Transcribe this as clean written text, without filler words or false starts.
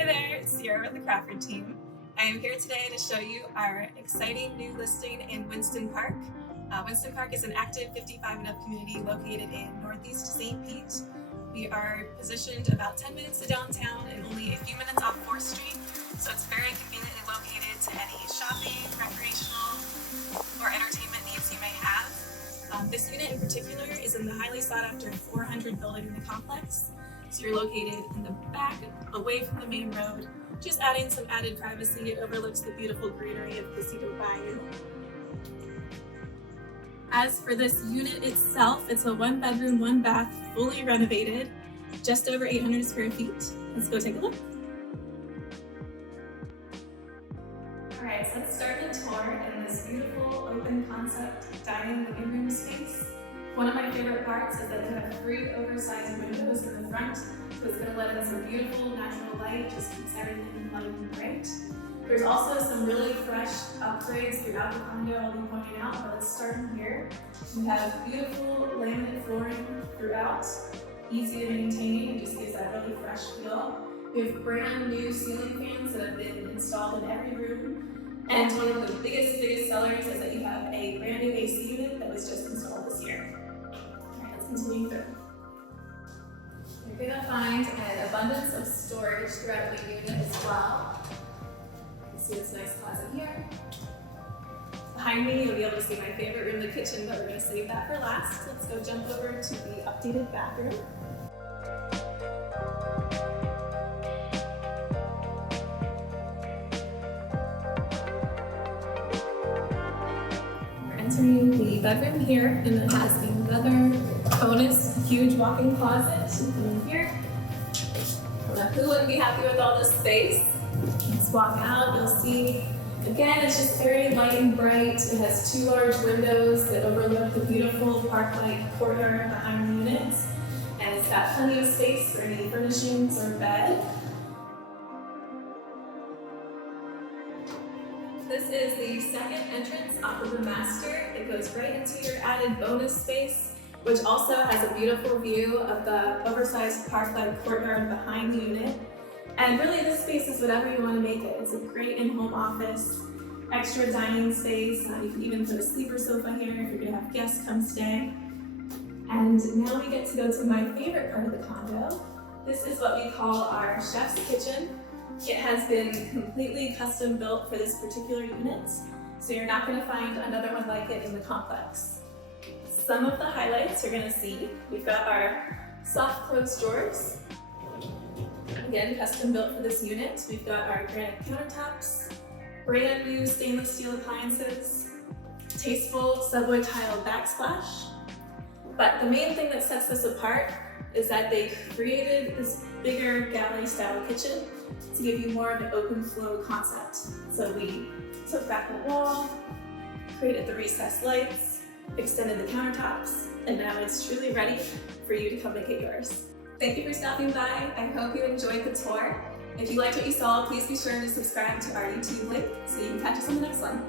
Hey there, it's Sierra with the Carefree team. I am here today to show you our exciting new listing in Winston Park. Winston Park is an active 55 and up community located in northeast St. Pete. We are positioned about 10 minutes to downtown and only a few minutes off 4th Street, so it's very conveniently located to any shopping, recreational, or entertainment needs you may have. This unit in particular is in the highly sought after 400 building in the complex. So you're located in the back, away from the main road, just adding some added privacy. It overlooks the beautiful greenery of Placido Bayou. As for this unit itself, it's a 1-bedroom, 1-bath, fully renovated, just over 800 square feet. Let's go take a look. All right, so let's start the tour in this beautiful open concept dining living room space. One of my favorite parts is that they have 3 oversized windows in the front, so it's going to let in some beautiful natural light, just keeps everything light and bright. There's also some really fresh upgrades throughout the condo I'll be pointing out, but let's start in here. We have beautiful laminate flooring throughout, easy to maintain, and just gives that really fresh feel. We have brand new ceiling fans that have been installed in every room, and one of the biggest sellers is that you have a brand new AC unit that was just installed this year. Continue through. You're going to find an abundance of storage throughout the unit as well. You can see this nice closet here. Behind me, you'll be able to see my favorite room, the kitchen, but we're going to save that for last. Let's go jump over to the updated bathroom. We're entering the bedroom here, and it has another bonus huge walk-in closet in here. Now, who wouldn't be happy with all this space? Let's walk out, you'll see, again, it's just very light and bright. It has 2 large windows that overlook the beautiful park-like courtyard behind the units. And it's got plenty of space for any furnishings or bed. This is the second entrance off of the master. It goes right into your added bonus space, which also has a beautiful view of the oversized park-like courtyard behind the unit. And really this space is whatever you want to make it. It's a great in-home office, extra dining space. You can even put a sleeper sofa here if you're going to have guests come stay. And now we get to go to my favorite part of the condo. This is what we call our chef's kitchen. It has been completely custom built for this particular unit, so you're not going to find another one like it in the complex. Some of the highlights you're going to see, we've got our soft close drawers, again custom built for this unit. We've got our granite countertops, brand new stainless steel appliances, tasteful subway tile backsplash. But the main thing that sets this apart is that they created this bigger galley style kitchen to give you more of an open flow concept. So we took back the wall, created the recessed lights, extended the countertops, and now it's truly ready for you to come and get yours. Thank you for stopping by. I hope you enjoyed the tour. If you liked what you saw, please be sure to subscribe to our YouTube link so you can catch us on the next one.